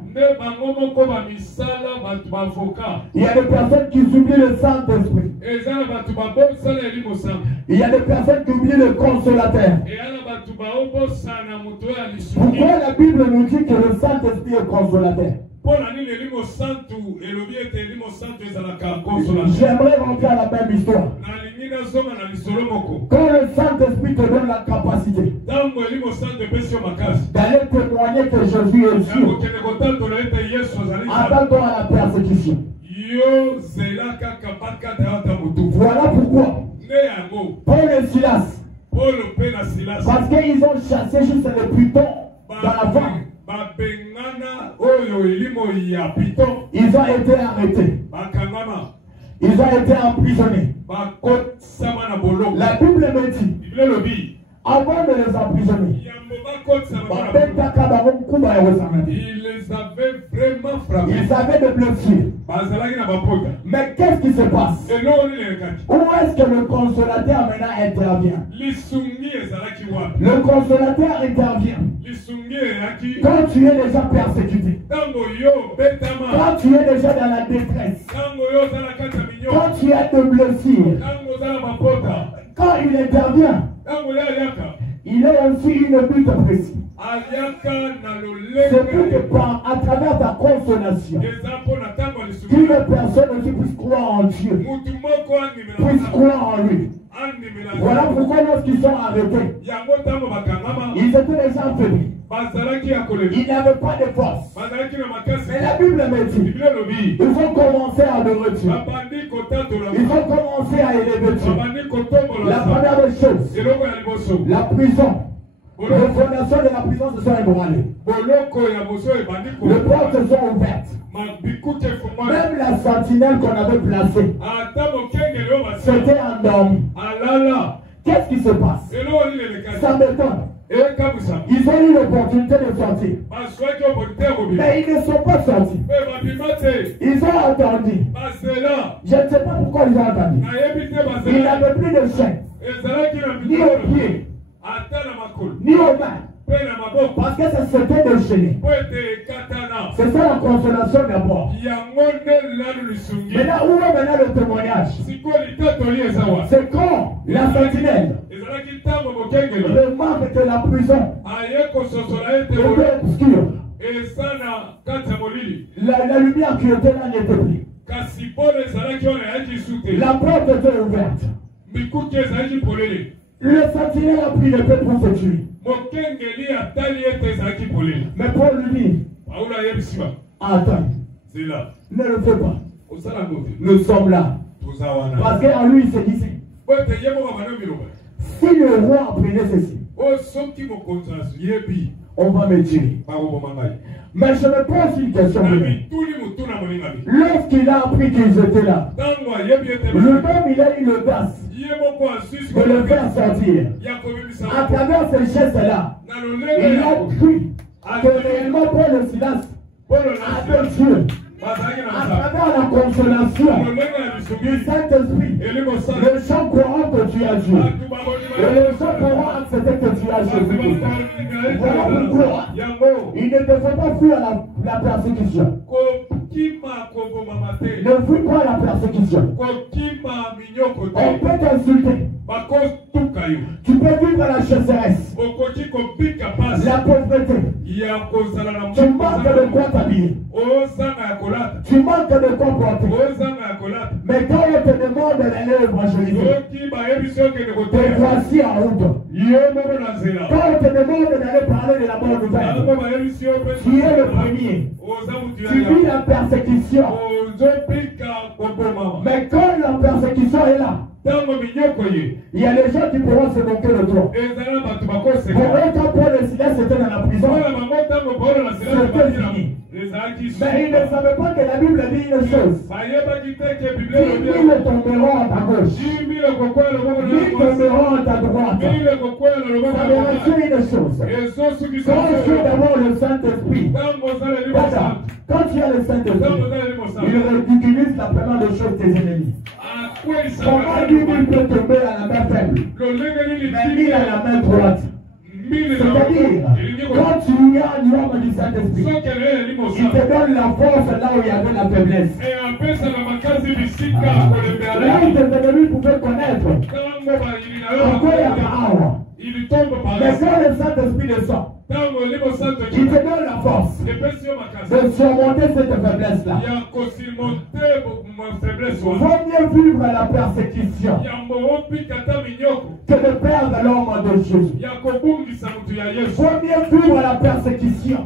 Il y a des personnes qui oublient le Saint-Esprit. Il y a des personnes qui oublient le consolateur. Pourquoi la Bible nous dit que le Saint-Esprit est consolateur? J'aimerais rentrer à la même histoire. Quand le Saint-Esprit te donne la capacité d'aller témoigner que Jésus est Dieu, attends-toi à la persécution. Voilà pourquoi Paul et Silas, parce qu'ils ont chassé juste les pitons dans la vente, ils ont été arrêtés. Ils ont été emprisonnés. La Bible me dit, avant de les emprisonner, il les avait vraiment frappés. Ils avaient des blessures. Mais qu'est-ce qui se passe? Où est-ce que le consolateur maintenant intervient? Le consolateur intervient quand tu es déjà persécuté, quand tu es déjà dans la détresse, quand tu as de blessures. Quand il intervient, il a aussi une but précise. C'est pour que à travers ta consolation, qu'une personne aussi puisse croire en Dieu, puisse croire en lui. Voilà pourquoi lorsqu'ils sont arrêtés, ils étaient déjà affaiblis. Ils n'avaient pas de force. Mais la Bible me dit, ils ont commencé à adorer Dieu. Ils ont commencé à élever Dieu. La première des choses, la prison. Les fondations de la prison se sont ébranlées. Les portes se sont ouvertes. Même la sentinelle qu'on avait placée s'était endormie. Qu'est-ce qui se passe? Ça m'étonne. Ils ont eu l'opportunité de sortir. Mais ils ne sont pas sortis. Ils ont attendu. Je ne sais pas pourquoi ils ont attendu. Ils n'avaient plus de chaîne, ni aux pieds, ni aux mains. Parce que ça s'était déchaîné. C'est ça la consolation d'abord. Maintenant, où est maintenant le témoignage? C'est quand la sentinelle remarque que la prison était obscure. La lumière qui était là n'était plus. La porte était ouverte. Le sentinelle a pris le peu pour se tuer. Mais Paul lui dit, attends, ne le fais pas. Nous sommes là. Parce qu'en lui il se disait, si le roi apprenait ceci, on va me tuer. Mais je me pose une question. Lorsqu'il a appris qu'ils étaient là, le homme il a eu l'audace de le faire sortir. À travers ces gestes-là, il a cru que réellement Paul et Silas avaient Dieu. À travers la consolation du Saint-Esprit, les gens croient que tu as Dieu. Et les gens croient accepter que tu as Jésus. Voilà pourquoi il ne devait pas fuir la persécution. Ne fuis pas la persécution. On peut t'insulter. Tu peux vivre la chasseresse, la pauvreté. Tu manques de quoi t'habiller. Tu manques de quoi porter. Mais quand on te demande d'aller évangéliser, te voici en route. Quand on te demande d'aller parler de la bonne nouvelle, tu es le premier. Tu vis la persécution. Mais quand la persécution est là, il y a des gens qui pourront se moquer de toi. Pour eux, quand Paul et Silas étaient dans la prison, c'était fini. Mais ils ne savaient pas que la Bible dit une chose. 10 000 tomberont à ta gauche, 1000 tomberont à ta droite. Ça veut dire une chose. Quand tu as d'abord le Saint-Esprit, quand tu as le Saint-Esprit, il ridiculise la première des choses tes ennemis. Comment lui peut tomber à la main faible, mais il à la main droite? C'est-à-dire, quand tu as l'homme du Saint-Esprit, il te donne la force là où il y avait la faiblesse. Là où tes ennemis pouvaient connaître, encore il y a power. Mais quand le Saint-Esprit descend, il te donne la force de surmonter cette faiblesse-là. Vaut mieux vivre la persécution que de perdre l'homme de Jésus. Vaut mieux vivre la persécution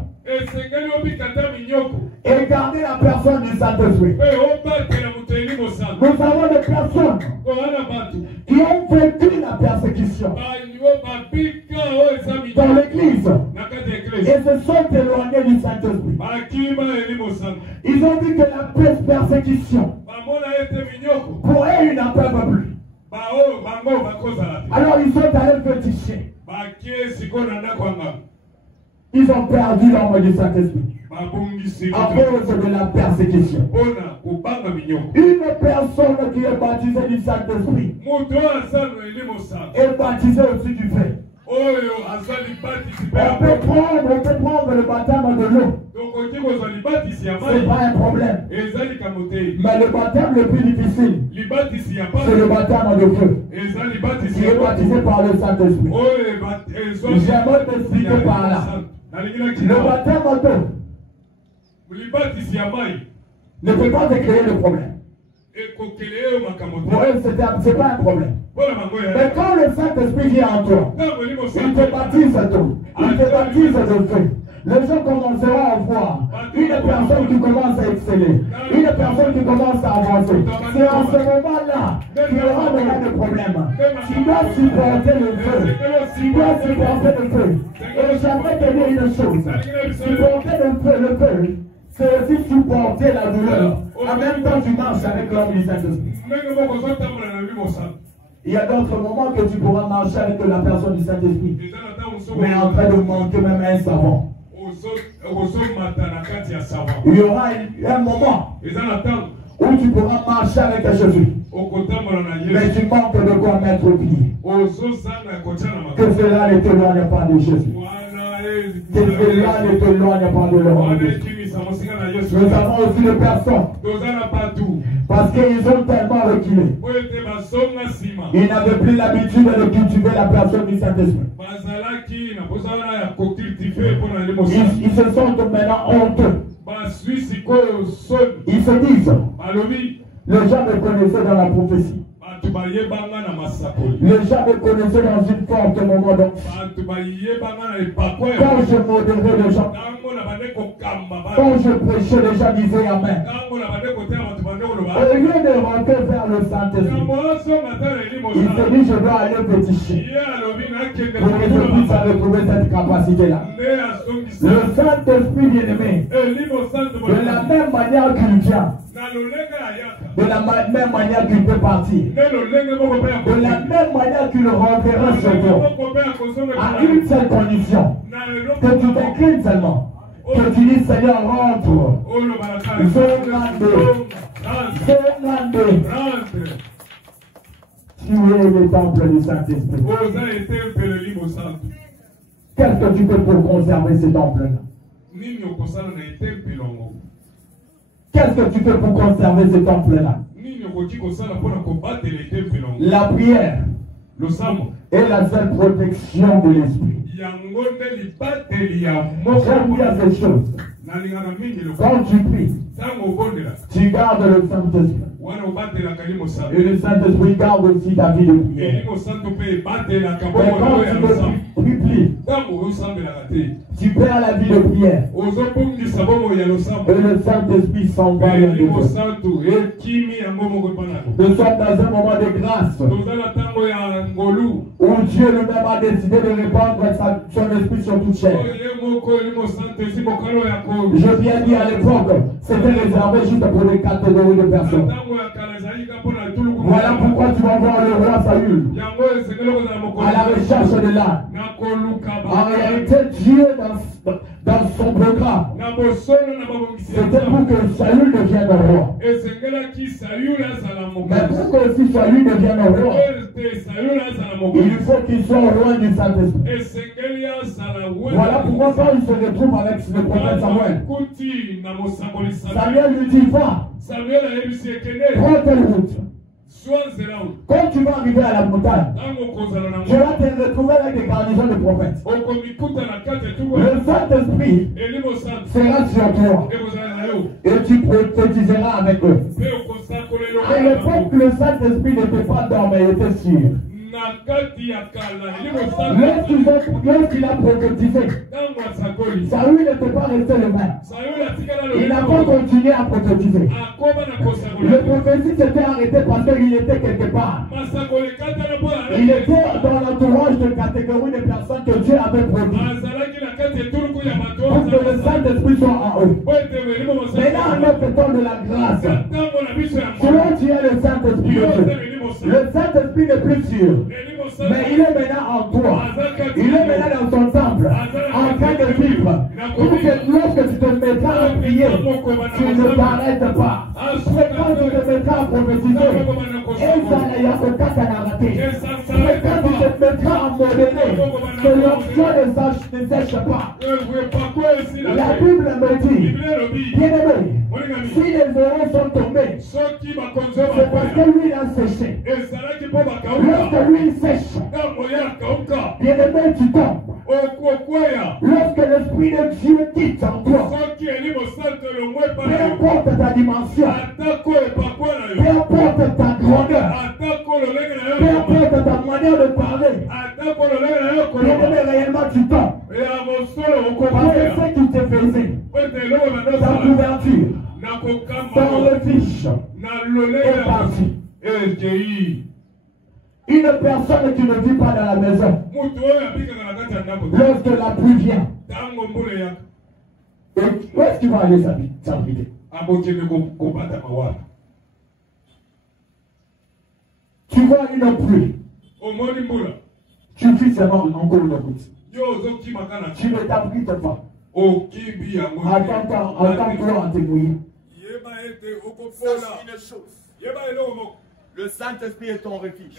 et garder la personne du Saint-Esprit. Nous avons des personnes qui ont vécu la persécution dans l'église et se sont éloignés du Saint-Esprit. Ils ont dit que la persécution, pour eux, ils n'en peuvent plus. Alors ils sont allés féticher. Ils ont perdu l'homme du Saint-Esprit à cause de la persécution. Une personne qui est baptisée du Saint-Esprit est baptisée aussi du feu. On peut prendre le baptême de l'eau. C'est pas un problème. Mais le baptême le plus difficile, c'est le baptême de feu, qui est baptisé par le Saint-Esprit. J'aimerais t'expliquer par là. Le baptême d'eau ne peut pas te créer le problème. Pour eux, c'est pas un problème. Mais quand le Saint-Esprit vient en toi, il te baptise d'eau, il te baptise de feu. Les gens commenceront à voir une personne qui commence à exceller, une personne qui commence à avancer. C'est en ce moment-là qu'il y aura de problème. Tu dois supporter le feu. Tu dois supporter le feu. Et j'aimerais te dire une chose. Supporter le feu, c'est aussi supporter la douleur. En même temps, tu marches avec l'homme du Saint-Esprit. Il y a d'autres moments que tu pourras marcher avec la personne du Saint-Esprit, mais en train de manquer même un savon. Il y aura un moment où tu pourras marcher avec Jésus, mais tu manques de quoi mettre au pied. Que cela ne t'éloigne pas de Jésus. Que cela ne t'éloigne pas de l'homme. Nous avons aussi des personnes, parce qu'ils ont tellement reculé, ils n'avaient plus l'habitude de cultiver la personne du Saint-Esprit. Ils se sentent maintenant honteux. Ils se disent, les gens me connaissaient dans la prophétie. Les gens me connaissaient dans une forte moment d'enfance. Quand je modérais les gens, quand je prêchais, les gens disaient Amen. Au lieu de rentrer vers le Saint-Esprit, il se dit je dois aller péticher pour que je puisse retrouver cette capacité-là. Le Saint-Esprit bien-aimé, de la même manière qu'il vient, de la même manière qu'il peut partir, de la même manière qu'il rentrera sur toi, à une seule condition, que tu t'inclines seulement, que tu dis Seigneur rentre, tu es le temple du Saint-Esprit. Qu'est-ce que tu fais pour conserver ce temple-là? Qu'est-ce que tu fais pour conserver ce temple-là? La prière est la seule protection de l'esprit. J'aime bien ces choses. Quand tu pries, tu gardes le Saint-Esprit. Et le Saint-Esprit garde aussi ta vie de prière. Et quand tu ne pries plus, tu perds la vie de prière. Et le Saint-Esprit s'en va. Nous sommes dans un moment de grâce où Dieu lui-même a décidé de répandre son esprit sur toute chair. Je viens dire à l'époque, c'était réservé juste pour des catégories de personnes. Voilà pourquoi tu vas voir le roi Saül à la recherche de l'âme. En réalité, Dieu dans son programme, c'était pour que Saül devienne roi. Mais pour que aussi Saül devienne roi, il faut qu'il soit loin du Saint-Esprit. Voilà pourquoi quand il se retrouve avec le prophète Samuel, Samuel lui dit, va, prends telle route. Quand tu vas arriver à la montagne, tu vas te retrouver avec des garnisons de prophètes. Le Saint-Esprit sera sur toi et tu prophétiseras avec eux. À l'époque, le Saint-Esprit n'était pas dans, mais il était sûr. Lorsqu'il a prophétisé, Saül n'était pas resté le même. Il n'a pas continué à prophétiser. Le prophétie s'était arrêté parce qu'il était quelque part. Il était dans l'entourage de catégories de personnes que Dieu avait produites pour que le Saint-Esprit soit en eux. Maintenant, en notre temps de la grâce, selon tu es le Saint-Esprit de Dieu, le Saint-Esprit n'est plus sûr. Mais il est maintenant en toi. Il est maintenant dans ton temple, en train de vivre. Pour que lorsque tu te mettras à prier, tu ne t'arrêtes pas. Mais quand tu te mettras à prophétiser, et ça n'a raté. Mais quand tu te mettras à m'ordonner, que l'onction ne sèche pas. La Bible me dit, bien-aimé, si les oreilles sont tombées, c'est parce que lui il a séché. Lorsque lui il sèche, bien-aimé, tu tombes. Lorsque l'Esprit de Dieu quitte en toi, peu importe ta dimension, peu importe ta grandeur, peu importe ta manière de parler, bien-aimé, réellement tu tombes. Parce que ce qui te faisait, ta couverture, ton refuge, est parti. Une personne qui ne vit pas dans la maison, lorsque la pluie vient, où est-ce qu'il va aller s'abriter? Tu vois une pluie, tu vis seulement encore une goutte. Tu ne t'abrites pas. Attends-toi à te mouiller. Sache une chose. Le Saint-Esprit est ton refuge.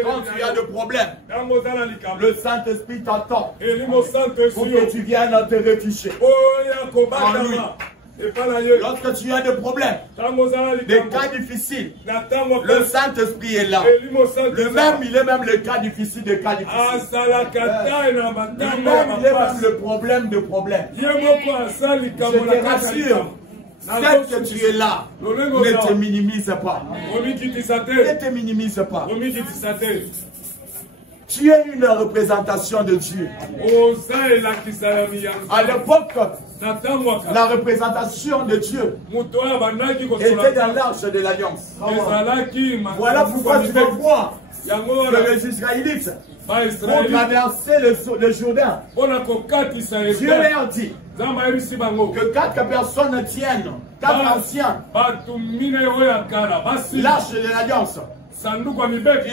Quand tu as de problèmes, le Saint-Esprit t'attend pour que tu viennes te réfugier en lui. Lorsque tu as de problèmes, des cas difficiles, le Saint-Esprit est là. Il est même le cas difficile des cas difficiles. Lui-même, il est même le problème de problèmes. Je te rassure. Celle que tu es là, ne te minimise pas. Ne te minimise pas. Tu es une représentation de Dieu. À l'époque, la représentation de Dieu était dans l'arche de l'Alliance. Voilà pourquoi tu vas voir que les Israélites ont traversé le Jourdain. Dieu leur dit que 4 personnes tiennent, 4 anciens, l'arche de l'Alliance.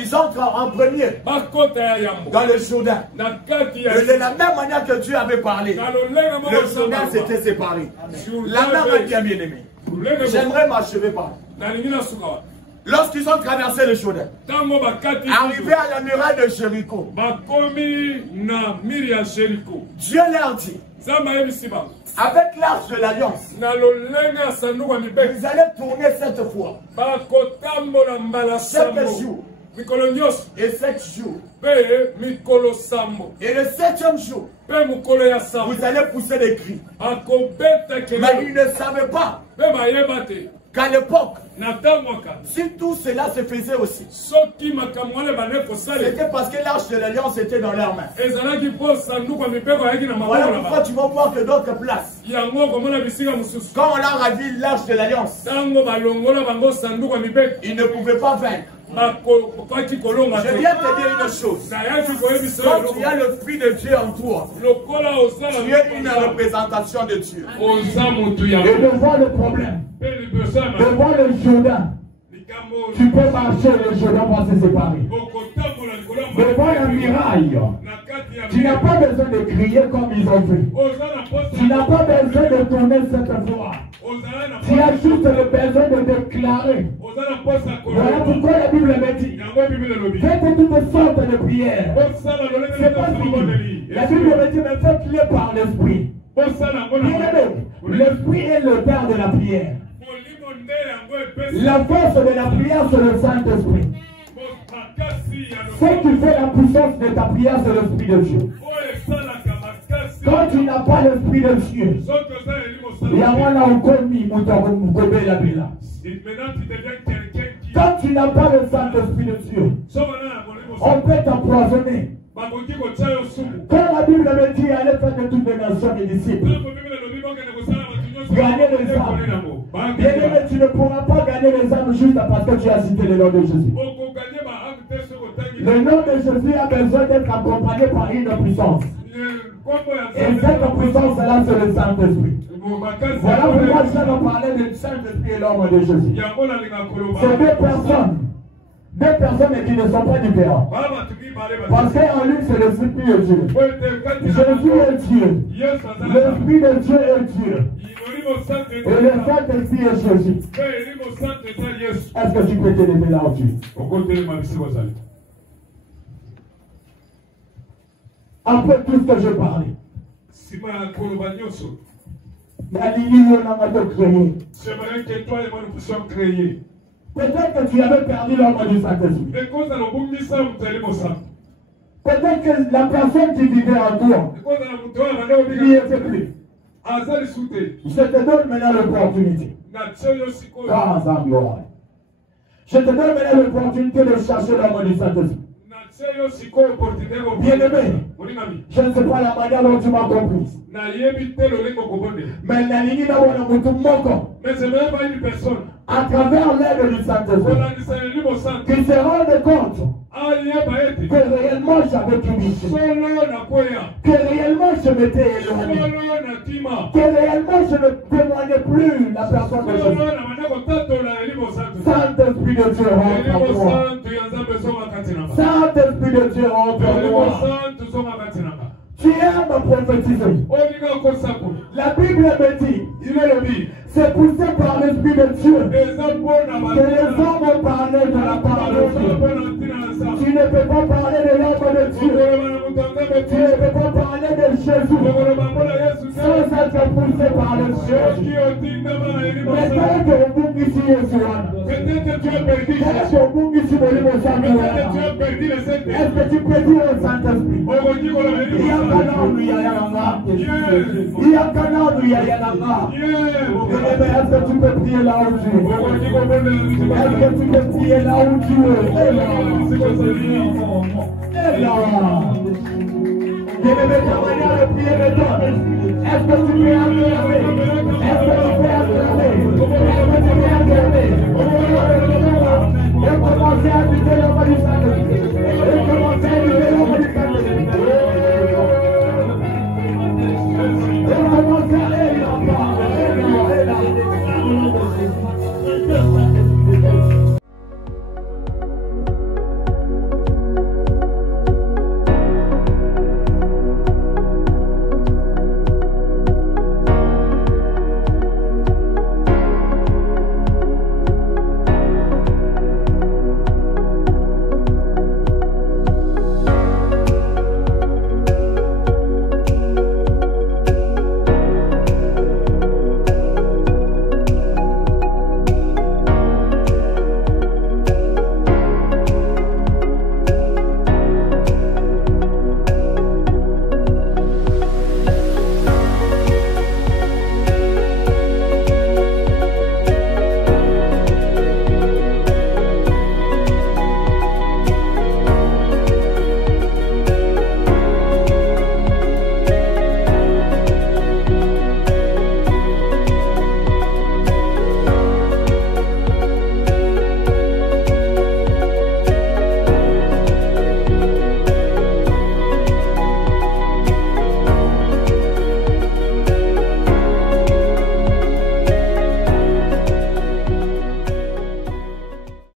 Ils entrent en premier dans le Jourdain. De la même manière que Dieu avait parlé, le Jourdain s'était séparé. La même manière, bien aimé. J'aimerais m'achever par là. Lorsqu'ils ont traversé le Jourdain, arrivés à la muraille de Jéricho, Dieu leur dit Avec l'arche de l'alliance, vous allez tourner 7 fois. Chaque jour. Et 7 jours. Et le 7e jour, vous allez pousser des cris. Mais ils ne savaient pas qu'à l'époque, si tout cela se faisait aussi, c'était parce que l'arche de l'alliance était dans leurs mains. Voilà pourquoi tu vas voir que d'autres places, quand on leur a dit l'arche de l'alliance, ils ne pouvaient pas vaincre. Je viens te dire une chose. Quand tu as l'Esprit de Dieu en toi, tu es une représentation de Dieu. Et devant le problème, devant le Jourdain, tu peux marcher le Jourdain va se séparer. Devant la muraille, tu n'as pas besoin de crier comme ils ont fait. Tu n'as pas besoin de tourner cette fois. Tu as juste le besoin de déclarer. Voilà pourquoi la Bible me dit, faites toutes sortes de prières. C'est pas fini. La Bible me dit, mais faites-le par l'Esprit. L'Esprit est le père de la prière. La force de la prière, c'est le Saint-Esprit. Ce qui fait la puissance de ta prière, c'est l'Esprit de Dieu. Quand tu n'as pas l'Esprit de Dieu, quand tu n'as pas le Saint-Esprit de Dieu, on peut t'empoisonner. Quand la Bible me dit allez faire de toutes les nations des disciples, gagner les âmes. Bien aimé, tu ne pourras pas gagner les âmes juste parce que tu as cité le nom de Jésus. Le nom de Jésus a besoin d'être accompagné par une puissance. Et cette puissance-là, c'est le Saint-Esprit. Voilà pourquoi je vais parler du Saint-Esprit et l'homme de Jésus. C'est deux personnes qui ne sont pas différentes. Parce qu'en lui, c'est l'Esprit de Dieu. Jésus est Dieu. L'Esprit de Dieu est Dieu. Et le Saint-Esprit est Jésus. Est-ce que tu peux te lever là au-dessus? Après tout ce que je parlais, j'aimerais que toi et moi nous puissions créer. Peut-être que tu avais perdu l'homme du Saint-Esprit. Peut-être que la personne qui vivait en toi n'y était plus. Je te donne maintenant l'opportunité. Je te donne maintenant l'opportunité de chercher l'homme du Saint-Esprit. Bien-aimé, je ne sais pas la manière dont tu m'as compris. Mais c'est même pas une personne. À travers l'aide du Saint-Esprit, qui se rendent compte que réellement j'avais tout mission, que réellement je m'étais éloigné, que réellement je ne témoignais plus la personne de Jésus. Saint-Esprit de Dieu rentre en moi. Saint-Esprit de Dieu rentre en moi. Tu aimes prophétiser. La Bible me dit, c'est poussé par l'Esprit de Dieu que les hommes parlaient de la part de Dieu. Tu ne peux pas parler de l'homme de Dieu. Tu ne peux pas parler de Jésus sans être poussé par le Dieu. Peut-être que vous ici est sur peut-être que tu as perdu. Est-ce que tu peux dire au Saint-Esprit? Est-ce que tu peux prier là où tu es? Est-ce que tu peux prier là où tu es? Est-ce que tu peux acclamer? Est-ce que tu peux acclamer? Et commencer à quitter le